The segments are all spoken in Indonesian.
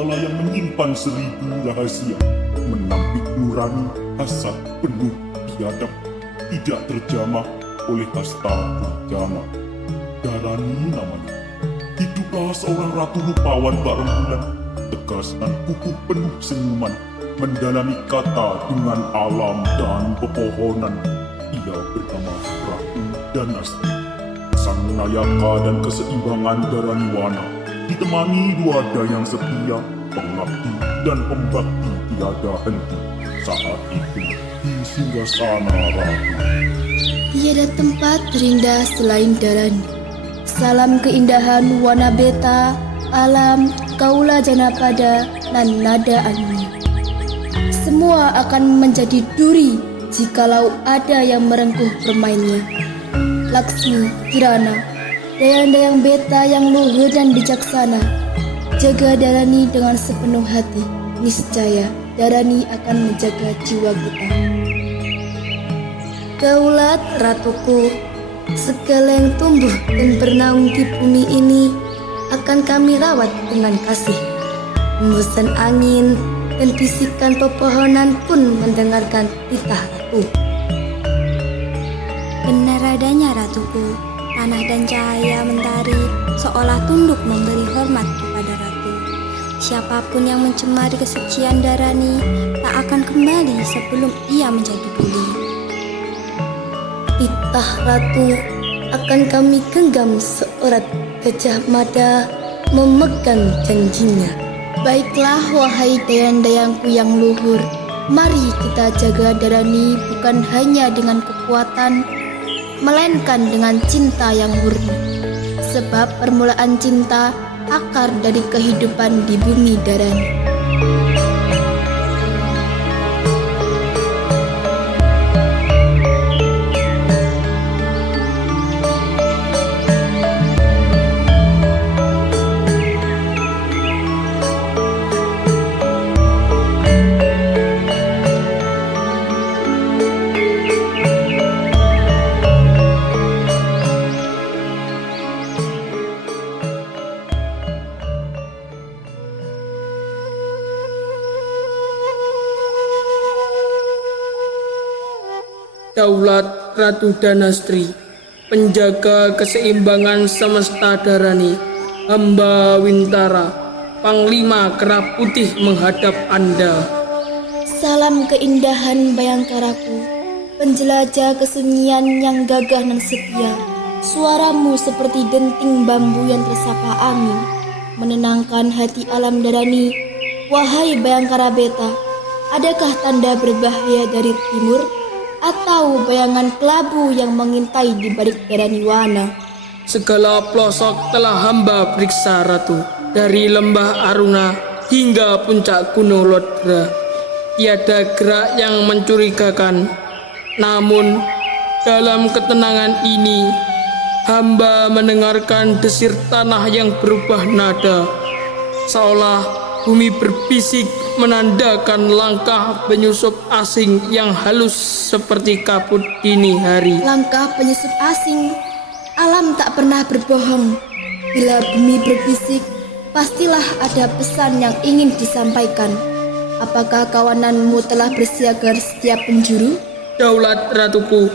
serigala yang menyimpan 1000 rahasia, menampik nurani, hasad penuh biadab, tidak terjamah oleh hasta purjana. Dharani namanya. Hiduplah seorang ratu rupawan bak rembulan, tegas dan kukuh penuh senyuman, mendalami kata dengan alam dan pepohonan. Ia bernama Ratu Danastri, sang nayaka dan keseimbangan Dharaniwana, ditemani 2 dayang setia, pengabdi dan pembakti tiada henti. Saat itu di singgasana Ratu. Tiada tempat terindah selain Dharani. Salam keindahan wana beta, alam, kaula janapada, dan nada anni. Semua akan menjadi duri jikalau ada yang merengkuh permainnya. Laksmi, Kirana, dayang-dayang beta yang luhur dan bijaksana, jaga Dharani dengan sepenuh hati. Niscaya Dharani akan menjaga jiwa kita. Daulat ratuku, segala yang tumbuh dan bernaung di bumi ini akan kami rawat dengan kasih. Hembusan angin dan bisikan pepohonan pun mendengarkan titah ratu. Benar adanya ratuku, tanah dan cahaya mentari seolah tunduk memberi hormat kepada ratu. Siapapun yang mencemari kesucian Dharani tak akan kembali sebelum ia menjadi duri. Titah ratu akan kami genggam seorat Gajah Mada memegang janjinya. Baiklah wahai dayang-dayangku yang luhur, mari kita jaga Dharani bukan hanya dengan kekuatan, melainkan dengan cinta yang murni. Sebab permulaan cinta akar dari kehidupan di bumi Dharani. Daulat Ratu Danastri, penjaga keseimbangan semesta Dharani, hamba Wintara, Panglima Kera Putih menghadap Anda. Salam keindahan Bayangkaraku, penjelajah kesunyian yang gagah dan setia. Suaramu seperti denting bambu yang tersapa angin, menenangkan hati alam Dharani. Wahai Bayangkara Beta, adakah tanda berbahaya dari timur? Atau bayangan kelabu yang mengintai di balik Dharaniwana? Segala pelosok telah hamba periksa ratu, dari lembah Aruna hingga puncak gunung Lodra. Tiada gerak yang mencurigakan. Namun dalam ketenangan ini hamba mendengarkan desir tanah yang berubah nada, seolah bumi berbisik menandakan langkah penyusup asing yang halus seperti kabut dini hari. Langkah penyusup asing, alam tak pernah berbohong. Bila bumi berbisik, pastilah ada pesan yang ingin disampaikan. Apakah kawananmu telah bersiaga di setiap penjuru? Daulat ratuku,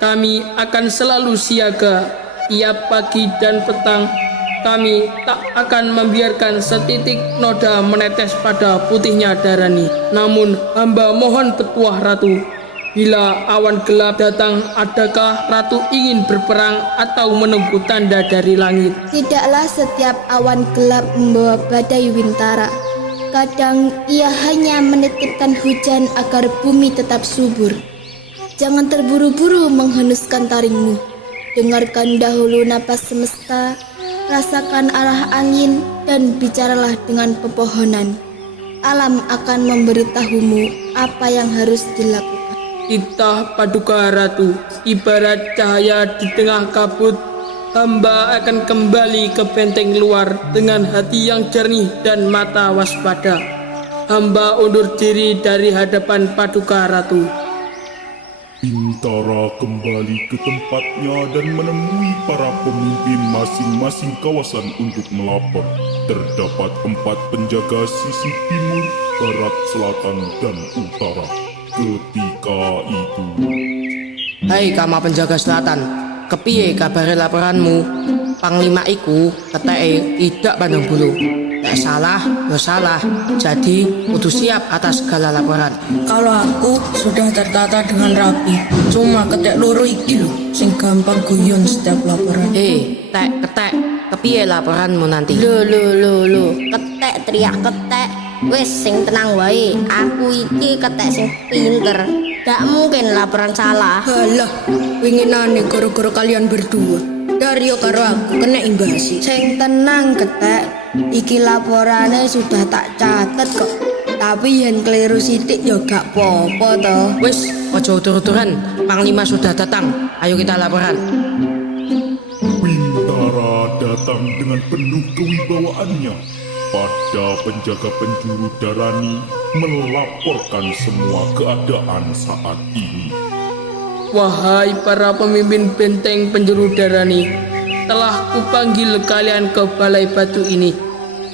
kami akan selalu siaga. Tiap pagi dan petang kami tak akan membiarkan setitik noda menetes pada putihnya Dharani. Namun hamba mohon petuah ratu, bila awan gelap datang, adakah ratu ingin berperang atau menunggu tanda dari langit? Tidaklah setiap awan gelap membawa badai Wintara. Kadang ia hanya menitipkan hujan agar bumi tetap subur. Jangan terburu-buru menghenuskan taringmu. Dengarkan dahulu napas semesta, rasakan arah angin, dan bicaralah dengan pepohonan. Alam akan memberitahumu apa yang harus dilakukan. Titah Paduka Ratu, ibarat cahaya di tengah kabut, hamba akan kembali ke benteng luar dengan hati yang jernih dan mata waspada. Hamba undur diri dari hadapan Paduka Ratu. Bintara kembali ke tempatnya dan menemui para pemimpin masing-masing kawasan untuk melapor. terdapat 4 penjaga sisi timur, barat, selatan, dan utara. Ketika itu, Hai Kama penjaga selatan, kepiye kabare laporanmu? Panglima iku keteke tidak pandang bulu. Nek salah, ya salah. Jadi kudu siap atas segala laporan. Kalau aku sudah tertata dengan rapi, cuma ketek loro iki lho sing gampang guyon setiap laporan. Ketek, kepiye laporanmu nanti? Lho, ketek teriak ketek. Wes sing tenang wae, aku iki ketek sing pinter. Gak mungkin laporan salah. Halah, winginane gara-gara kalian berdua. Dario karo aku kena imbasi. Sing tenang ketek, iki laporane sudah tak catet kok. Tapi yen keliru sithik ya gak popo toh. Wis, ojo utur-uturan. Panglima sudah datang. Ayo kita laporan. Bintara datang dengan penuh kewibawaannya. Pada penjaga penjuru Darani melaporkan semua keadaan saat ini. Wahai para pemimpin benteng penjuru Darani, telah kupanggil kalian ke balai batu ini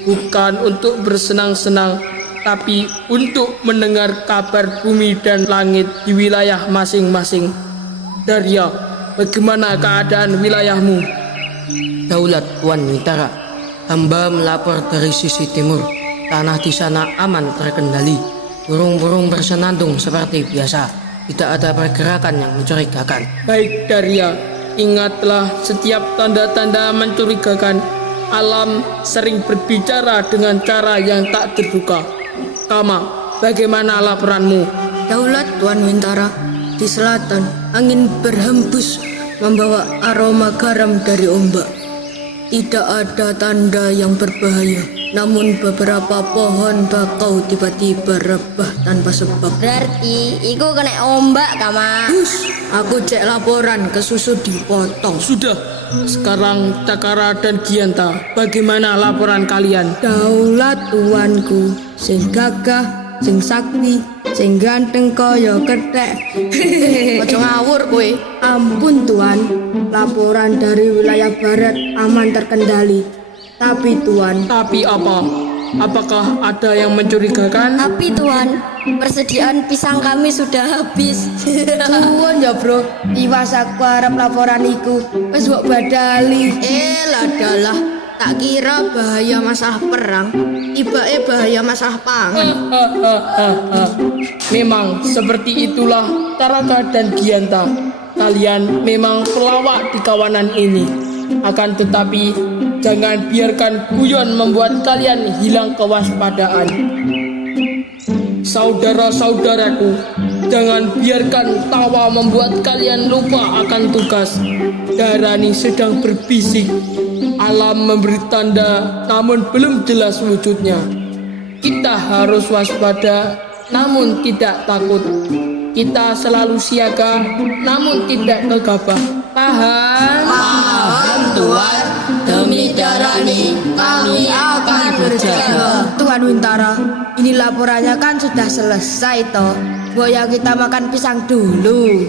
bukan untuk bersenang-senang, tapi untuk mendengar kabar bumi dan langit di wilayah masing-masing. Darya, bagaimana keadaan wilayahmu? Daulat Tuan Wintara, hamba melapor dari sisi timur. Tanah di sana aman terkendali. Burung-burung bersenandung seperti biasa. Tidak ada pergerakan yang mencurigakan. Baik Darya, ingatlah setiap tanda-tanda mencurigakan. Alam sering berbicara dengan cara yang tak terduga. Kama, bagaimana laporanmu? Daulat Tuan Wintara, di selatan angin berhembus membawa aroma garam dari ombak. Tidak ada tanda yang berbahaya, namun beberapa pohon bakau tiba-tiba rebah tanpa sebab. Berarti iku kena ombak, Kama. Hus, aku cek laporan ke susu dipotong. Sudah, sekarang Cakara dan Gianta, bagaimana laporan kalian? Daulat tuanku, sing gagah, sing sakti, sing ganteng kaya ketek. Ojo ngawur kowe. Ampun tuan, laporan dari wilayah barat aman terkendali. Tapi tuan, Tapi apa? Apakah ada yang mencurigakan? Tapi Tuan, persediaan pisang kami sudah habis. tuan ya bro, iwas aku harap laporan iku wis mbok badali. Ladalah, tak kira bahaya masalah perang, tibake bahaya masalah pangan. Memang seperti itulah Caraka dan Gianta. Kalian memang pelawak di kawanan ini. Akan tetapi jangan biarkan guyon membuat kalian hilang kewaspadaan. Saudara-saudaraku, jangan biarkan tawa membuat kalian lupa akan tugas. Darani sedang berbisik. Alam memberi tanda namun belum jelas wujudnya. Kita harus waspada namun tidak takut. Kita selalu siaga namun tidak gegabah. Paham? Tuan, demi Darani kami akan berjaga. Tuan Wintara, ini laporannya kan sudah selesai toh. Boya kita makan pisang dulu.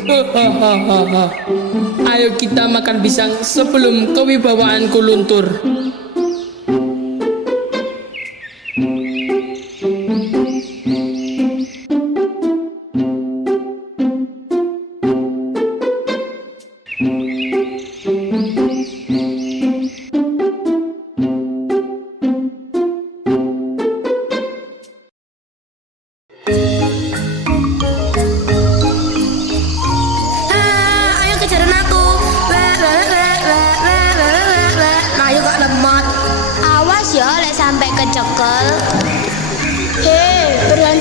Ayo kita makan pisang sebelum kewibawaanku luntur. Ayo kejaran aku. Nah, ayo kak lemot. Awas ya, lek sampai kecekel.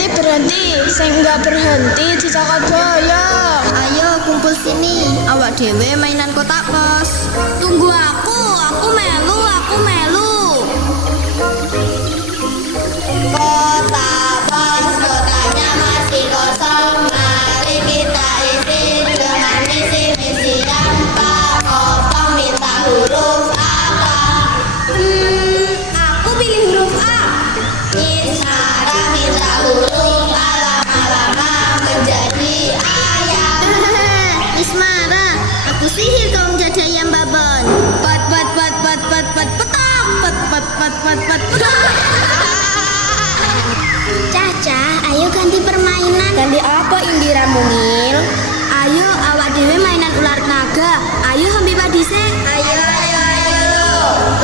Berhenti, sing nggak berhenti dicakap boyo. Ayo kumpul sini. Awak dewe mainan kotak pos. Tunggu aku melu. Kotak pos, kotaknya masih kosong. Mari kita isi dengan misi-misi yang Pak Kopong minta huruf apa? Aku pilih huruf A. Isara minta huruf lama-lama menjadi ayam. Ismara, aku sihir kau menjadi ayam babon. Pat petak, pat. Caca, ayo ganti permainan. Ganti apa Indira Mungil? Ayo awak dewe mainan ular naga. Ayo hempi padise. Ayo.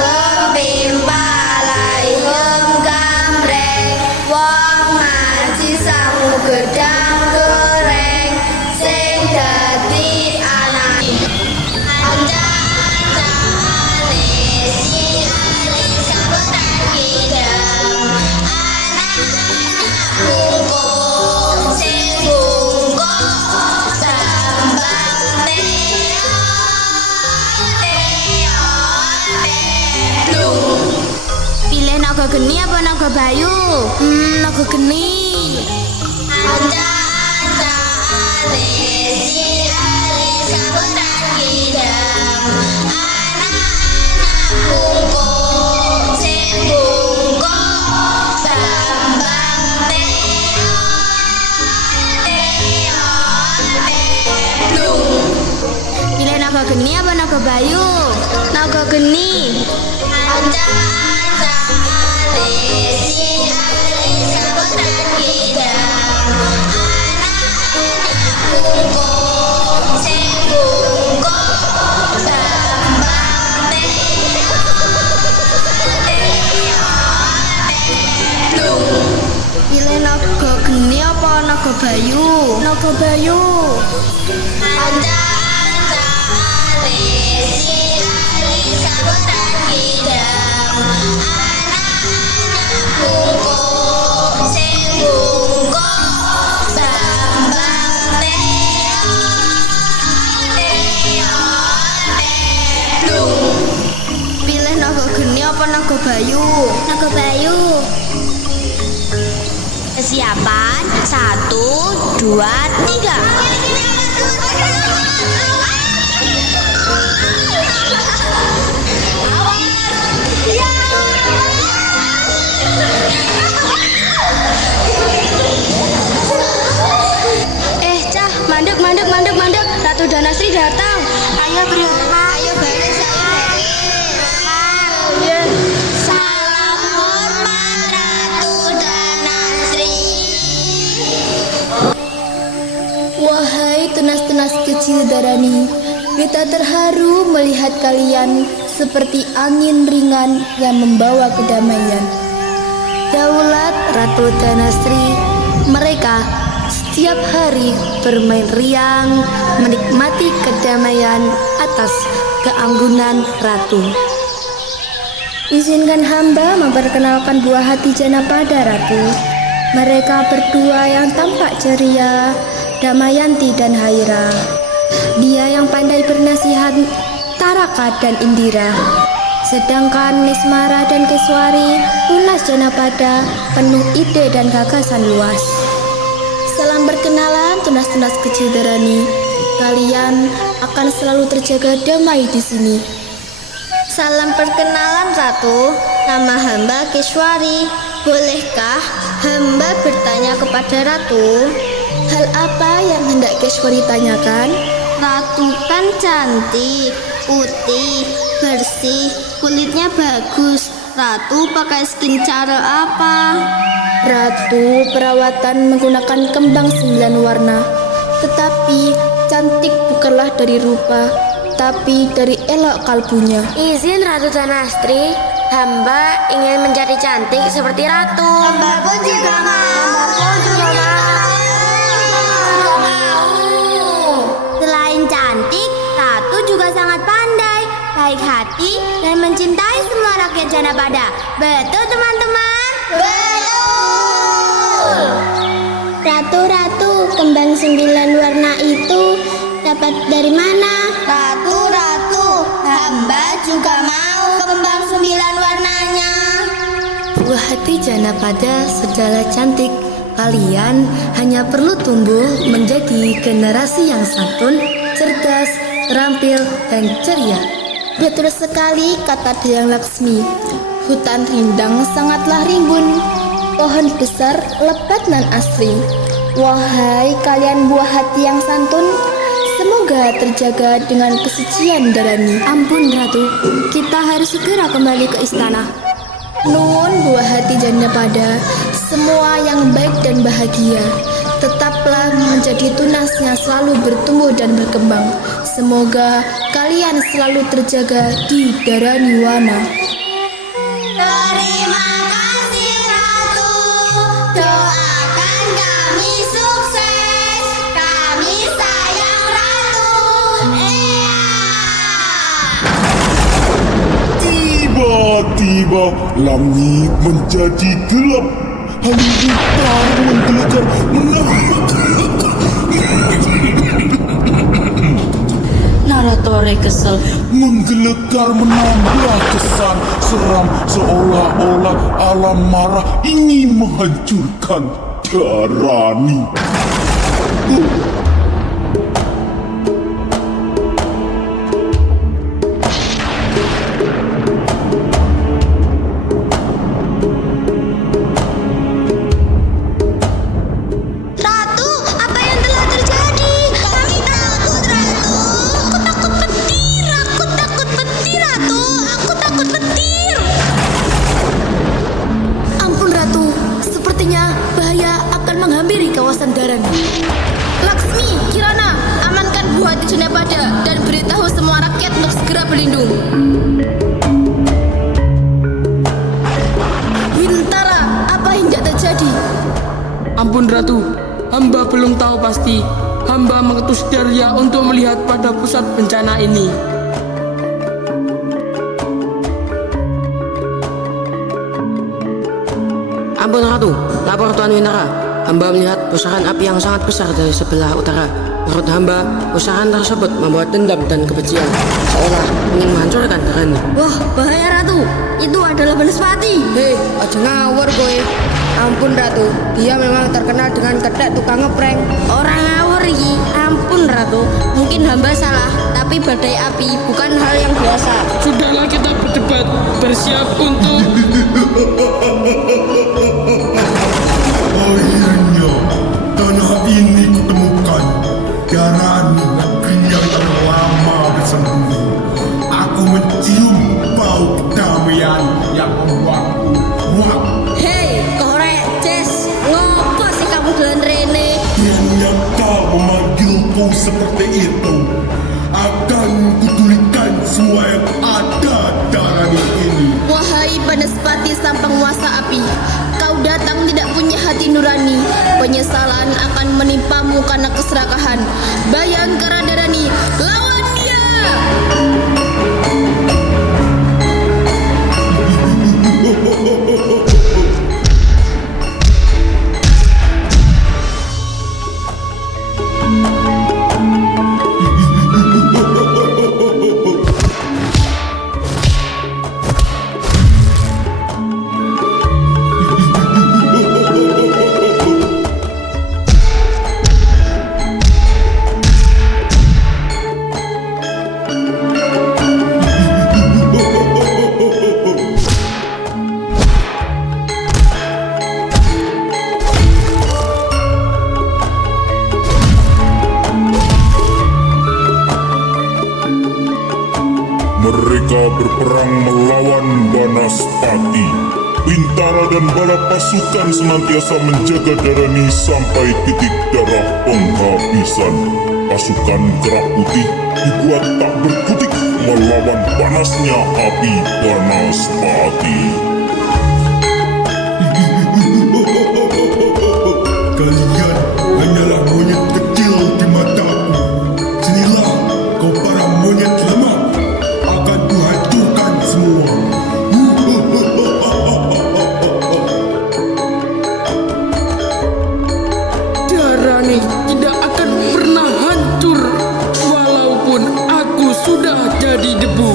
Kempimpalai hem gambreng. Wong ngaji sangu gedang goreng. Sing dadi anak. Pilih naga geni apa naga bayu? Naga geni. Pilih naga geni apa naga bayu? Naga geni. Pilih naga geni apa naga bayu? Naga bayu. Pilih naga geni apa naga bayu? Naga bayu. Kesiapan 1, 2, 3. Cah, mandek. Ratu Danastri datang. Ayo berhormat. Ayo balik Salam hormat Ratu Danastri. Wahai tunas-tunas kecil Darani, kita terharu melihat kalian seperti angin ringan yang membawa kedamaian. Daulat Ratu Danastri, mereka setiap hari bermain riang, menikmati kedamaian atas keanggunan Ratu. Izinkan hamba memperkenalkan buah hati Janapada Ratu. Mereka berdua yang tampak ceria, Damayanti dan Haira. Dia yang pandai bernasihat, Taraka dan Indira. Sedangkan Nismara dan Keswari, tunas Janapada, penuh ide dan gagasan luas. Salam perkenalan tunas-tunas kecil Darani. Kalian akan selalu terjaga damai di sini. Salam perkenalan Ratu, nama hamba Keswari. Bolehkah hamba bertanya kepada Ratu? Hal apa yang hendak Keswari tanyakan? Ratu kan cantik, putih, bersih, kulitnya bagus. Ratu pakai skincare apa? Ratu perawatan menggunakan kembang 9 warna. Tetapi cantik bukanlah dari rupa, tapi dari elok kalbunya. Izin Ratu Danastri, hamba ingin menjadi cantik seperti Ratu. Hamba pun juga mau. Selain cantik, Ratu juga sangat pandai, baik hati, dan mencintai semua rakyat Janapada. Betul teman-teman? Betul. Ratu, kembang 9 warna itu dapat dari mana? Ratu, hamba juga mau kembang 9 warnanya. Buah hati Janapada segala cantik. Kalian hanya perlu tumbuh menjadi generasi yang santun, cerdas, terampil, dan ceria. Betul sekali kata Dayang Laksmi. Hutan rindang sangatlah rimbun, pohon besar lebat nan asri. Wahai kalian buah hati yang santun, semoga terjaga dengan kesucian Darani. Ampun Ratu, kita harus segera kembali ke istana. Nuwun buah hati janda pada, semua yang baik dan bahagia, tetaplah menjadi tunasnya selalu bertumbuh dan berkembang. Semoga kalian selalu terjaga di Darani Wana. Terima kasih Ratu, doakan kami sukses, kami sayang Ratu. Tiba-tiba langit menjadi gelap. Halilintar menggelegar Naratore kesel. menggelegar menambah kesan seram, seolah-olah alam marah ingin menghancurkan Darani. Ratu, apa yang telah terjadi? Kami takut, Ratu. Aku takut petir, Ratu. Aku takut petir. Ampun Ratu, sepertinya bahaya akan menghampiri kawasan Darani. Laksmi, Kirana, amankan buah hati janda pada dan beritahu semua rakyat untuk segera berlindung. Wintara, apa yang tidak terjadi? Ampun Ratu, hamba belum tahu pasti. Hamba mengutus Darya untuk melihat pada pusat bencana ini. Ampun Ratu, lapor Tuan Wintara. Hamba melihat pusaran api yang sangat besar dari sebelah utara. Menurut hamba, pusaran tersebut membawa dendam dan kebencian, seolah ingin menghancurkan Darani. Wah, bahaya Ratu. Itu adalah Banaspati. Hei, aja ngawur kowe. Ampun Ratu, dia memang terkenal dengan ketek tukang ngeprank. Orang ngawur iki. Ampun Ratu, mungkin hamba salah, tapi badai api bukan hal yang biasa. Sudahlah kita berdebat, bersiap untuk... Akhirnya tanah ini kutemukan. Darani, negeri yang telah lama bersembunyi. Aku mencium bau kedamaian yang membuatku muak. Hei, korek, Jess, ngopo sih kamu dolan rene? Yang kau memanggilku seperti itu, akan kutulikan semua yang ada Darani ini. Wahai Banaspati sang penguasa api, kau datang tidak punya hati nurani. Penyesalan akan menimpamu karena keserakahan. Bayangkara Darani, lawan dia! Mereka berperang melawan Banaspati. Bintara dan bala pasukan senantiasa menjaga Darani sampai titik darah penghabisan. Pasukan Gerak Putih dibuat tak berkutik melawan panasnya api Banaspati. Kalian hanyalah monyet kecil di mataku. Sinilah kau para monyet lemah, akan kuhancurkan semua. Darani tidak akan pernah hancur, walaupun aku sudah jadi debu.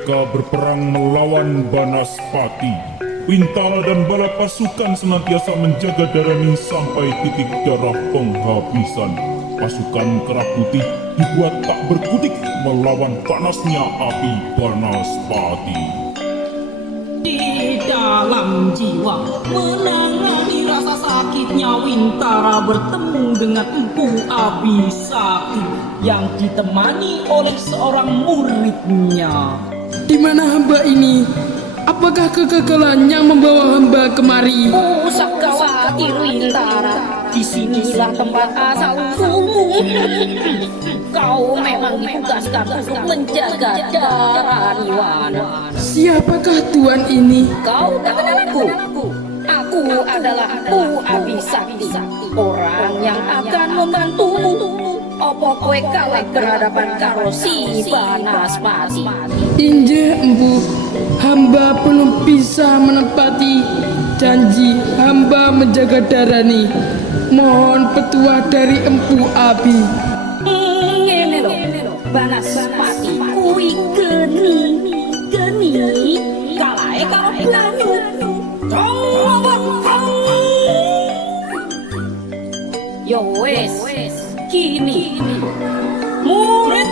mereka berperang melawan Banaspati. Wintara dan bala pasukan senantiasa menjaga Dharani sampai titik darah penghabisan. Pasukan Kera Putih dibuat tak berkutik melawan panasnya api Banaspati. Di dalam jiwa menangani rasa sakitnya Wintara bertemu dengan Empu Abisakti yang ditemani oleh seorang muridnya. Di mana hamba ini? Apakah kegagalan yang membawa hamba kemari? Pusakawati Wintara, disinilah tempat asal usulmu. Kau memang ditugaskan untuk menjaga Dharani Wana. Siapakah tuan ini? Kau tak kenal aku? Aku adalah Empu Abisakti, orang yang akan membantumu. Apa kowe kalah berhadapan karo si Banaspati? Injih Empu, hamba belum bisa menepati janji hamba menjaga Dharani. Mohon petuah dari Empu Abi. Ngene lho, Banaspati kuwi geni kalahe karo banyu. Yo wes, kini murid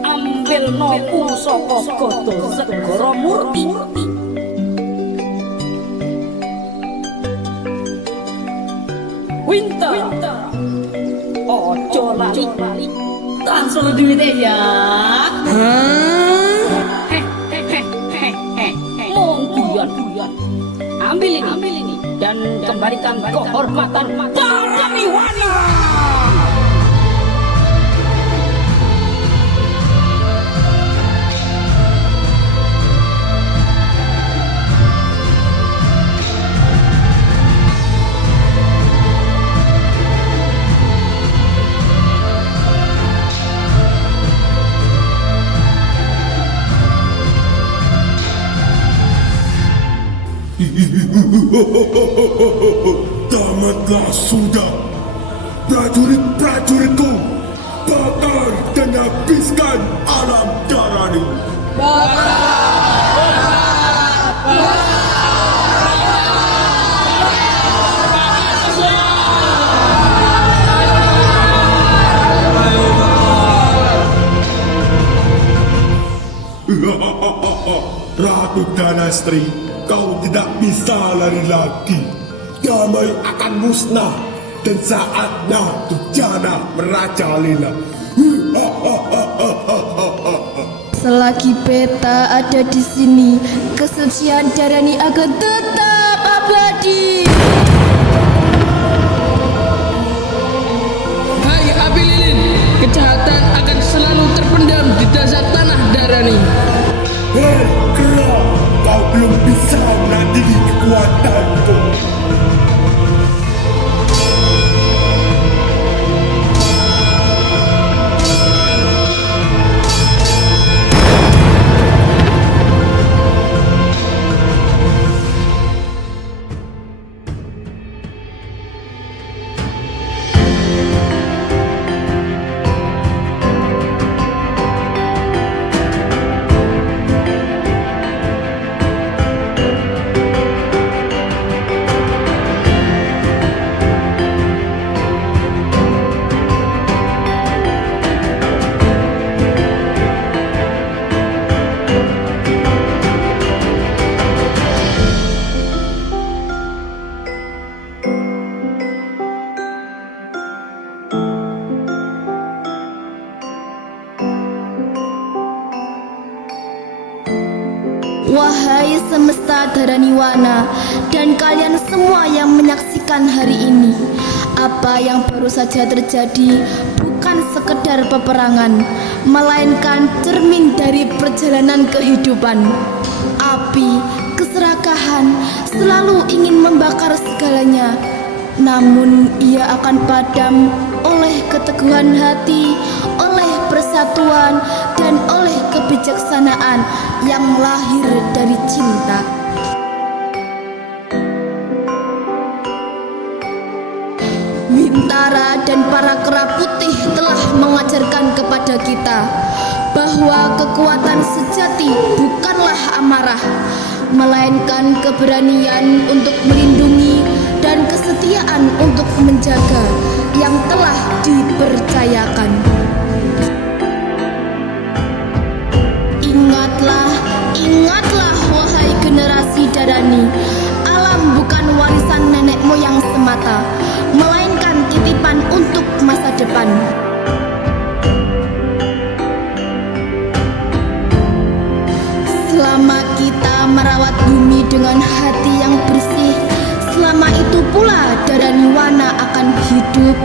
ambil nopu saka Gada Segara Murti. Winter, ojo lali, transfer duitnya ya. Mongguyon, ambil ini dan kembalikan kehormatan Dharani Wana. Tamatlah sudah, prajurit-prajuritku, bakar dan habiskan alam Dharani. Ratu Dhanastri, kau tidak bisa lari lagi. Damai akan musnah dan saatnya Durjana merajalela. Selagi beta ada di sini, kesucian Dharani akan tetap abadi. Hai Abi Lilin, kejahatan akan selalu terpendam di dasar tanah Dharani. Hei, Kera, kau belum bisa menandingi kekuatanku. Wahai semesta Dharani Wana dan kalian semua yang menyaksikan hari ini, apa yang baru saja terjadi bukan sekedar peperangan, melainkan cermin dari perjalanan kehidupan. Api, keserakahan selalu ingin membakar segalanya, namun ia akan padam oleh keteguhan hati, oleh persatuan, dan oleh kebijaksanaan yang lahir dari cinta. Wintara dan para Kera Putih telah mengajarkan kepada kita bahwa kekuatan sejati bukanlah amarah, melainkan keberanian untuk melindungi dan kesetiaan untuk menjaga yang telah dipercayakan. Ingatlah, ingatlah wahai generasi Darani, alam bukan warisan nenek moyang semata, melainkan titipan untuk masa depan. Selama kita merawat bumi dengan hati yang bersih, selama itu pula Darani Wana akan hidup,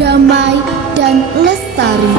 damai, dan lestari.